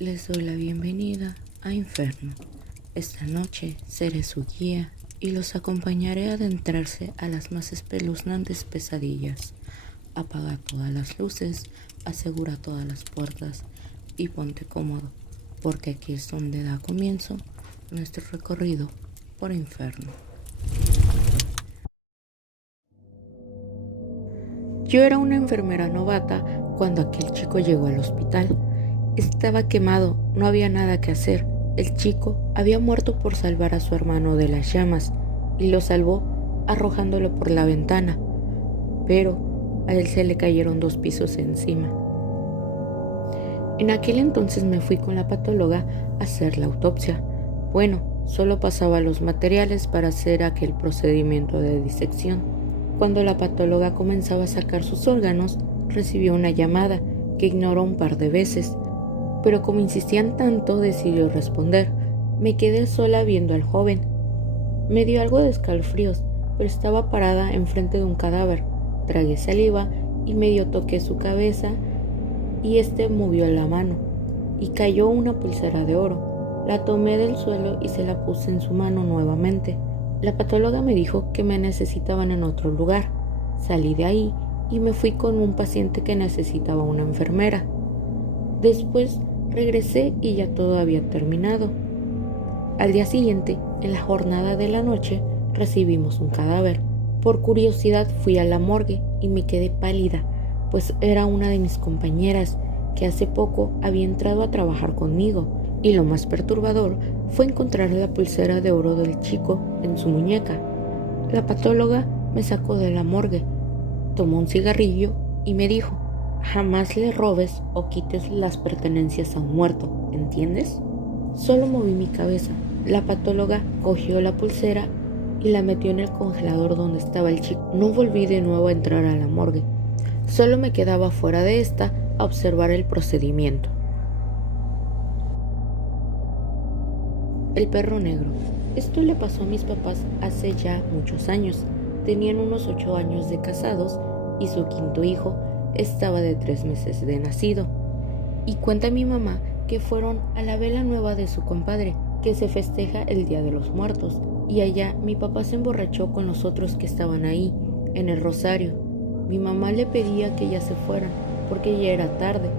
Les doy la bienvenida a Inferno. Esta noche seré su guía y los acompañaré a adentrarse a las más espeluznantes pesadillas. Apaga todas las luces, asegura todas las puertas y ponte cómodo, porque aquí es donde da comienzo nuestro recorrido por Inferno. Yo era una enfermera novata cuando aquel chico llegó al hospital. Estaba quemado, no había nada que hacer. El chico había muerto por salvar a su hermano de las llamas y lo salvó arrojándolo por la ventana, pero a él se le cayeron 2 pisos encima. En aquel entonces me fui con la patóloga a hacer la autopsia. Bueno, solo pasaba los materiales para hacer aquel procedimiento de disección. Cuando la patóloga comenzaba a sacar sus órganos, recibió una llamada que ignoró un par de veces, pero como insistían tanto decidió responder. Me quedé sola viendo al joven. Me dio algo de escalofríos, pero estaba parada enfrente de un cadáver. Tragué saliva y medio toqué su cabeza y movió la mano y cayó una pulsera de oro. La tomé del suelo y se la puse en su mano nuevamente. La patóloga me dijo que me necesitaban en otro lugar. Salí de ahí y me fui con un paciente que necesitaba una enfermera. Después regresé y ya todo había terminado. Al día siguiente, en la jornada de la noche, recibimos un cadáver. Por curiosidad fui a la morgue y me quedé pálida, pues era una de mis compañeras que hace poco había entrado a trabajar conmigo, y lo más perturbador fue encontrar la pulsera de oro del chico en su muñeca. La patóloga me sacó de la morgue, tomó un cigarrillo y me dijo: jamás le robes o quites las pertenencias a un muerto, ¿entiendes? Solo moví mi cabeza. La patóloga cogió la pulsera y la metió en el congelador donde estaba el chico. No volví de nuevo a entrar a la morgue. Solo me quedaba fuera de esta a observar el procedimiento. El perro negro. Esto le pasó a mis papás hace ya muchos años. Tenían unos 8 años de casados y su quinto hijo estaba de 3 meses de nacido. Y cuenta mi mamá que fueron a la vela nueva de su compadre, que se festeja el Día de los Muertos, y allá mi papá se emborrachó con los otros que estaban ahí, en el rosario. Mi mamá le pedía que ya se fueran, porque ya era tarde,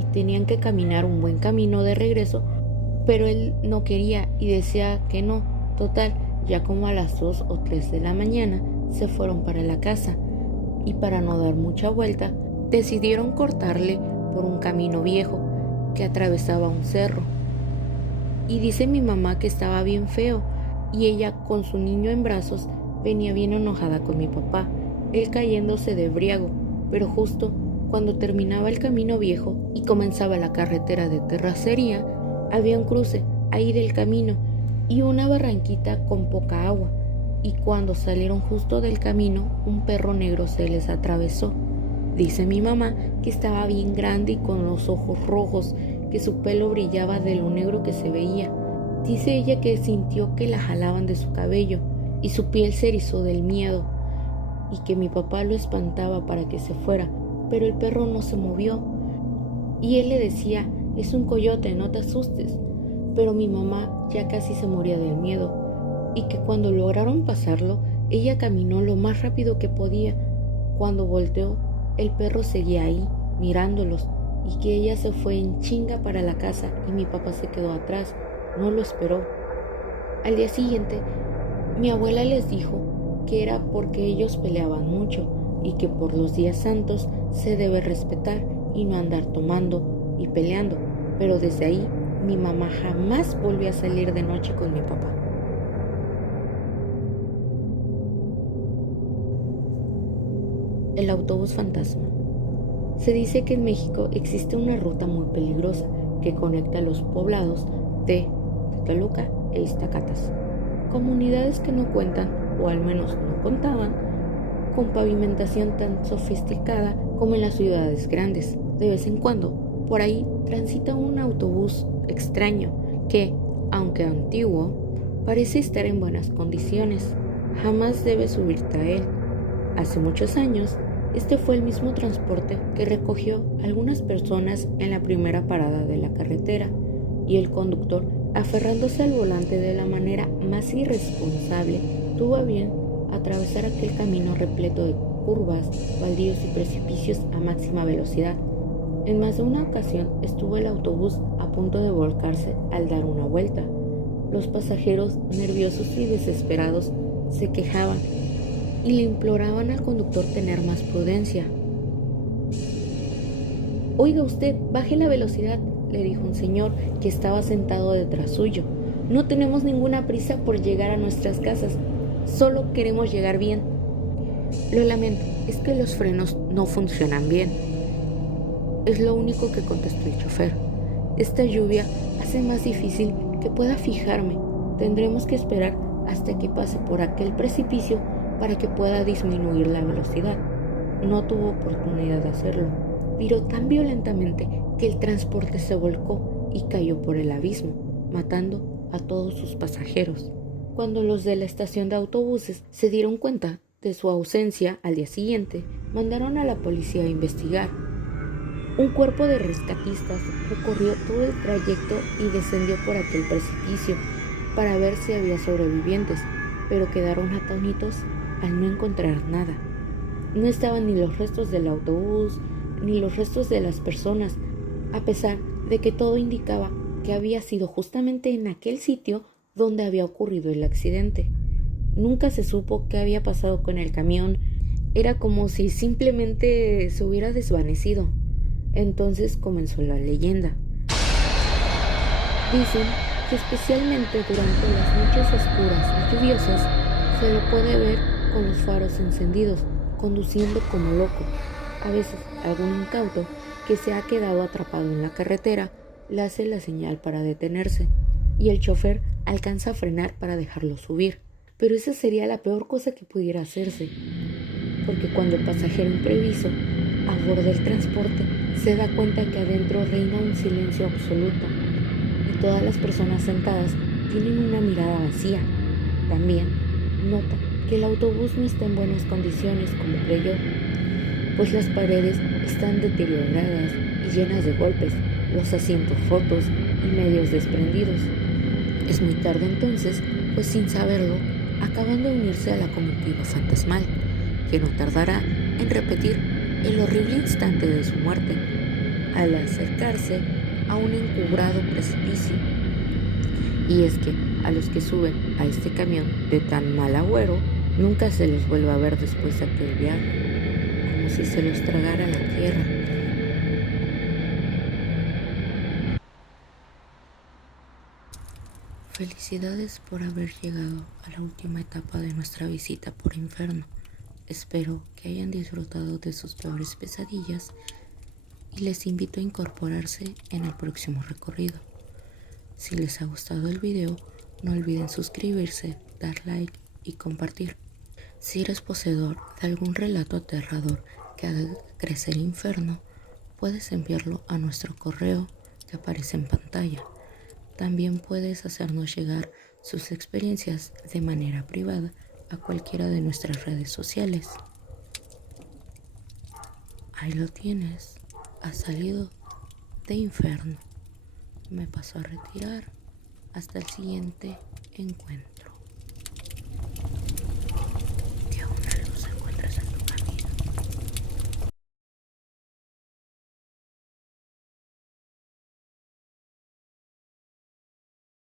y tenían que caminar un buen camino de regreso, pero él no quería y decía que no. Total, ya como a las 2 o 3 de la mañana se fueron para la casa, y para no dar mucha vuelta, decidieron cortarle por un camino viejo que atravesaba un cerro. Y dice mi mamá que estaba bien feo, y ella con su niño en brazos venía bien enojada con mi papá, él cayéndose de briago, pero justo cuando terminaba el camino viejo y comenzaba la carretera de terracería, había un cruce ahí del camino y una barranquita con poca agua, y cuando salieron justo del camino, un perro negro se les atravesó. Dice mi mamá que estaba bien grande y con los ojos rojos, que su pelo brillaba de lo negro que se veía. Dice ella que sintió que la jalaban de su cabello y su piel se erizó del miedo, y que mi papá lo espantaba para que se fuera, pero el perro no se movió. Y él le decía: es un coyote, no te asustes. Pero mi mamá ya casi se moría del miedo, y que cuando lograron pasarlo, ella caminó lo más rápido que podía. Cuando volteó, el perro seguía ahí, mirándolos, y que ella se fue en chinga para la casa y mi papá se quedó atrás, no lo esperó. Al día siguiente, mi abuela les dijo que era porque ellos peleaban mucho y que por los días santos se debe respetar y no andar tomando y peleando, pero desde ahí mi mamá jamás volvió a salir de noche con mi papá. El autobús fantasma. Se dice que en México existe una ruta muy peligrosa que conecta los poblados de Toluca e Iztacatas, comunidades que no cuentan, o al menos no contaban, con pavimentación tan sofisticada como en las ciudades grandes. De vez en cuando, por ahí transita un autobús extraño que, aunque antiguo, parece estar en buenas condiciones. Jamás debes subirte a él. Hace muchos años, Este fue el mismo transporte que recogió a algunas personas en la primera parada de la carretera, y el conductor, aferrándose al volante de la manera más irresponsable, tuvo a bien atravesar aquel camino repleto de curvas, baldíos y precipicios a máxima velocidad. En más de una ocasión estuvo el autobús a punto de volcarse al dar una vuelta. Los pasajeros, nerviosos y desesperados, se quejaban y le imploraban al conductor tener más prudencia. «Oiga usted, baje la velocidad», le dijo un señor que estaba sentado detrás suyo. «No tenemos ninguna prisa por llegar a nuestras casas, solo queremos llegar bien». «Lo lamento, es que los frenos no funcionan bien», es lo único que contestó el chofer. «Esta lluvia hace más difícil que pueda fijarme. Tendremos que esperar hasta que pase por aquel precipicio para que pueda disminuir la velocidad». No tuvo oportunidad de hacerlo. Viró tan violentamente que el transporte se volcó y cayó por el abismo, matando a todos sus pasajeros. Cuando los de la estación de autobuses se dieron cuenta de su ausencia al día siguiente, mandaron a la policía a investigar. Un cuerpo de rescatistas recorrió todo el trayecto y descendió por aquel precipicio para ver si había sobrevivientes, pero quedaron atónitos al no encontrar nada. No estaban ni los restos del autobús, ni los restos de las personas, a pesar de que todo indicaba que había sido justamente en aquel sitio donde había ocurrido el accidente. Nunca se supo qué había pasado con el camión. Era como si simplemente se hubiera desvanecido. Entonces comenzó la leyenda. Dicen que especialmente durante las noches oscuras y lluviosas se lo puede ver con los faros encendidos, conduciendo como loco. A veces algún incauto que se ha quedado atrapado en la carretera le hace la señal para detenerse y el chofer alcanza a frenar para dejarlo subir. Pero esa sería la peor cosa que pudiera hacerse, porque cuando el pasajero imprevisto aborda el transporte se da cuenta que adentro reina un silencio absoluto y todas las personas sentadas tienen una mirada vacía. También nota que el autobús no está en buenas condiciones como creyó, pues las paredes están deterioradas y llenas de golpes, los asientos rotos y medios desprendidos. Es muy tarde entonces, pues sin saberlo, acaban de unirse a la comitiva fantasmal, que no tardará en repetir el horrible instante de su muerte, al acercarse a un encubrado precipicio. Y es que a los que suben a este camión de tan mal agüero, nunca se les vuelve a ver después de aquel viaje, como si se los tragara la tierra. Felicidades por haber llegado a la última etapa de nuestra visita por infierno. Espero que hayan disfrutado de sus peores pesadillas y les invito a incorporarse en el próximo recorrido. Si les ha gustado el video, no olviden suscribirse, dar like y compartir. Si eres poseedor de algún relato aterrador que haga crecer infierno, puedes enviarlo a nuestro correo que aparece en pantalla. También puedes hacernos llegar sus experiencias de manera privada a cualquiera de nuestras redes sociales. Ahí lo tienes, has salido de infierno. Me paso a retirar. Hasta el siguiente encuentro.